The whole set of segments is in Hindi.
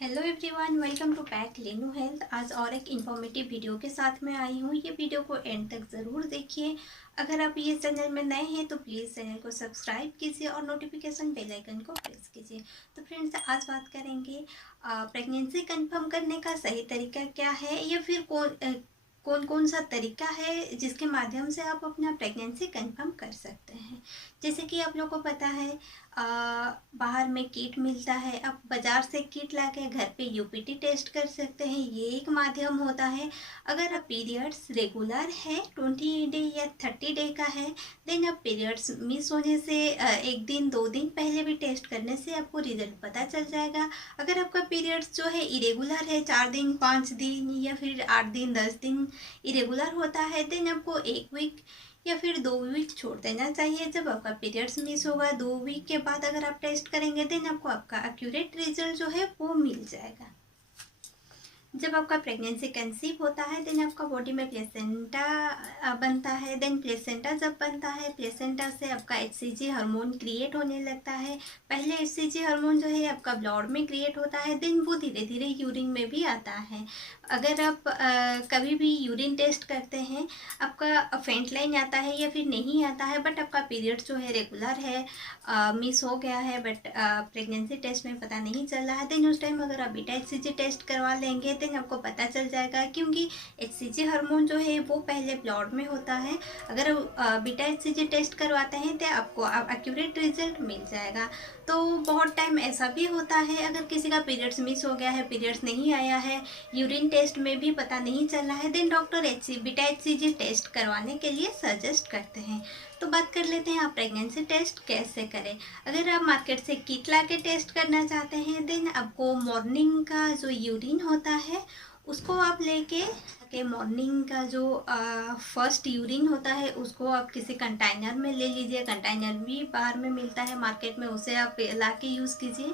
Hello everyone, welcome to back लेनू हेल्थ। आज और एक इन्फॉर्मेटिव वीडियो के साथ में आई हूँ। ये वीडियो को एंड तक ज़रूर देखिए। अगर आप ये चैनल में नए हैं तो प्लीज़ चैनल को सब्सक्राइब कीजिए और नोटिफिकेशन बेल आइकन को प्रेस कीजिए। तो फ्रेंड्स, आज बात करेंगे प्रेगनेंसी कंफर्म करने का सही तरीका क्या है, या फिर कौन कौन सा तरीका है जिसके माध्यम से आप अपना प्रेगनेंसी कंफर्म कर सकते हैं। जैसे कि आप लोगों को पता है, बाहर में किट मिलता है। आप बाज़ार से किट लाके घर पे यूपीटी टेस्ट कर सकते हैं, ये एक माध्यम होता है। अगर आप पीरियड्स रेगुलर है, 20 डे या 30 डे का है, देन आप पीरियड्स मिस होने से एक दिन 2 दिन पहले भी टेस्ट करने से आपको रिजल्ट पता चल जाएगा। अगर आपका पीरियड्स जो है इरेगुलर है, 4 दिन 5 दिन या फिर 8 दिन 10 दिन इरेगुलर होता है, देन आपको 1 वीक या फिर 2 वीक छोड़ देना चाहिए। जब आपका पीरियड्स मिस होगा 2 वीक के बाद अगर आप टेस्ट करेंगे, देन आपको आपका एक्यूरेट रिजल्ट जो है वो मिल जाएगा। जब आपका प्रेगनेंसी कंसीव होता है, देन आपका बॉडी में प्लेसेंटा बनता है। देन प्लेसेंटा जब बनता है, प्लेसेंटा से आपका एचसीजी हार्मोन क्रिएट होने लगता है। पहले एचसीजी हार्मोन जो है आपका ब्लड में क्रिएट होता है, देन वो धीरे धीरे यूरिन में भी आता है। अगर आप कभी भी यूरिन टेस्ट करते हैं, आपका फेंट लाइन आता है या फिर नहीं आता है, बट आपका पीरियड जो है रेगुलर है, मिस हो गया है, बट प्रेगनेंसी टेस्ट में पता नहीं चल रहा है, देन उस टाइम अगर आप बीटा एचसीजी टेस्ट करवा लेंगे, देन आपको पता चल जाएगा। क्योंकि एचसीजी हार्मोन जो है वो पहले ब्लड में होता है। अगर बीटा एचसीजी टेस्ट करवाते हैं तो आपको एक्यूरेट रिजल्ट मिल जाएगा। तो बहुत टाइम ऐसा भी होता है, अगर किसी का पीरियड्स मिस हो गया है, पीरियड्स नहीं आया है, यूरिन टेस्ट में भी पता नहीं चल रहा है, then doctor beta HCG test करवाने के लिए सजेस्ट करते हैं। तो बात कर लेते हैं आप प्रेगनेंसी टेस्ट कैसे करें। अगर आप मार्केट से किट ला के टेस्ट करना चाहते हैं, देन आपको मॉर्निंग का जो यूरिन होता है उसको आप लेके के मॉर्निंग का जो फर्स्ट यूरिन होता है उसको आप किसी कंटेनर में ले लीजिए। कंटेनर भी बाहर में मिलता है मार्केट में, उसे आप ला के यूज़ कीजिए।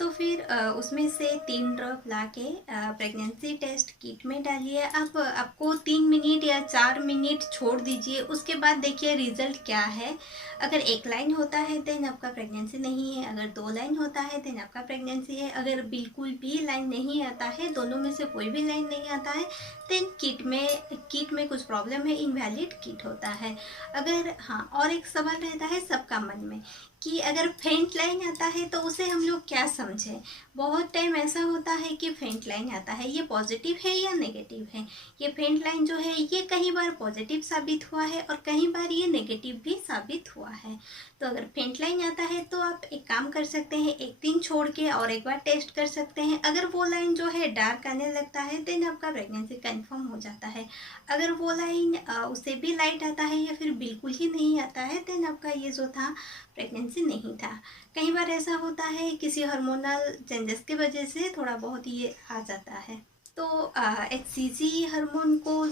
तो फिर उसमें से 3 ड्रॉप ला के प्रेगनेंसी टेस्ट किट में डालिए। आप आपको 3 मिनट या 4 मिनट छोड़ दीजिए, उसके बाद देखिए रिजल्ट क्या है। अगर 1 लाइन होता है देन आपका प्रेगनेंसी नहीं है, अगर 2 लाइन होता है देन आपका प्रेगनेंसी है। अगर बिल्कुल भी लाइन नहीं आता है, दोनों में से कोई भी लाइन नहीं आता है, देन किट में कुछ प्रॉब्लम है, इनवैलिड किट होता है। अगर हाँ, और एक सवाल रहता है सबका मन में कि अगर फेंट लाइन आता है तो उसे हम लोग क्या समझें। बहुत टाइम ऐसा होता है कि फेंट लाइन आता है, ये पॉजिटिव है या नेगेटिव है। ये फेंट लाइन जो है ये कई बार पॉजिटिव साबित हुआ है और कई बार ये नेगेटिव भी साबित हुआ है। तो अगर फेंट लाइन आता है तो आप एक काम कर सकते हैं, एक दिन छोड़ के और एक बार टेस्ट कर सकते हैं। अगर वो लाइन जो है डार्क आने लगता है, देन आपका प्रेगनेंसी कंफर्म हो जाता है। अगर वो लाइन उससे भी लाइट आता है या फिर बिल्कुल ही नहीं आता है, देन आपका ये जो था प्रेगनेंसी नहीं था। कई बार ऐसा होता है किसी हार्मोनल चेंजेस की वजह से थोड़ा बहुत ये आ जाता है। तो एचसीजी हार्मोन को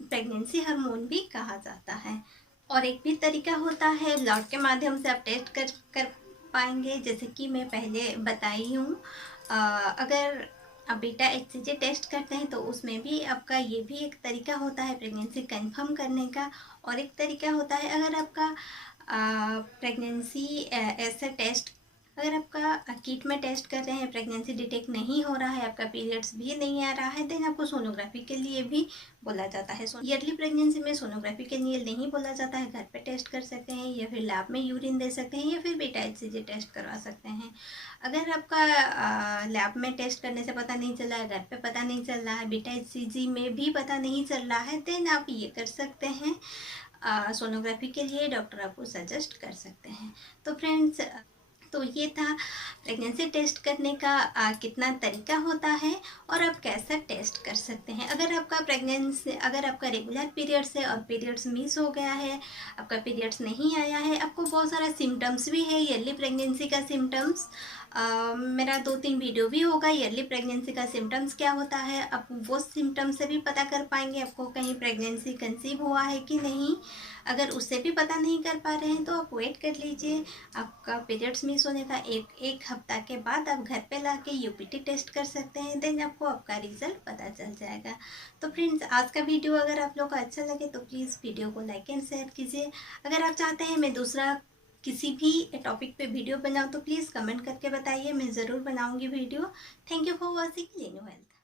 प्रेगनेंसी हार्मोन भी कहा जाता है। और एक भी तरीका होता है, ब्लड के माध्यम से आप टेस्ट कर पाएंगे, जैसे कि मैं पहले बताई हूँ। अगर आप बीटा एचसीजी टेस्ट करते हैं तो उसमें भी आपका ये भी एक तरीका होता है प्रेगनेंसी कंफर्म करने का। और एक तरीका होता है, अगर आपका प्रेगनेंसी ऐसा टेस्ट, अगर आपका किट में टेस्ट कर रहे हैं, प्रेगनेंसी डिटेक्ट नहीं हो रहा है, आपका पीरियड्स भी नहीं आ रहा है, देन आपको सोनोग्राफी के लिए भी बोला जाता है। ईयरली प्रेगनेंसी में सोनोग्राफी के लिए नहीं बोला जाता है, घर पे टेस्ट कर सकते हैं या फिर लैब में यूरिन दे सकते हैं या फिर बीटा एचसीजी टेस्ट करवा सकते हैं। अगर आपका लैब में टेस्ट करने से पता नहीं चला है, घर पे पता नहीं चल रहा है, बीटा एचसीजी में भी पता नहीं चल रहा है, देन आप ये कर सकते हैं, सोनोग्राफी के लिए डॉक्टर आपको सजेस्ट कर सकते हैं। तो फ्रेंड्स, तो ये था प्रेगनेंसी टेस्ट करने का कितना तरीका होता है और आप कैसा टेस्ट कर सकते हैं। अगर आपका रेगुलर पीरियड्स है और पीरियड्स मिस हो गया है, आपका पीरियड्स नहीं आया है, आपको बहुत सारा सिम्टम्स भी है ईयरली प्रेगनेंसी का सिम्टम्स। मेरा 2-3 वीडियो भी होगा ईयरली प्रेगनेंसी का सिम्टम्स क्या होता है, आप वो सिम्टम्स से भी पता कर पाएंगे आपको कहीं प्रेगनेंसी कंसीव हुआ है कि नहीं। अगर उससे भी पता नहीं कर पा रहे हैं तो आप वेट कर लीजिए। आपका पीरियड्स मिस होने का एक हफ्ता के बाद आप घर पे लाके यूपीटी टेस्ट कर सकते हैं, देन आपको आपका रिजल्ट पता चल जाएगा। तो फ्रेंड्स, आज का वीडियो अगर आप लोग को अच्छा लगे तो प्लीज़ वीडियो को लाइक एंड शेयर कीजिए। अगर आप चाहते हैं मैं दूसरा किसी भी टॉपिक पे वीडियो बनाऊँ तो प्लीज़ कमेंट करके बताइए, मैं ज़रूर बनाऊँगी video. Thank you for watching लेनो हेल्थ।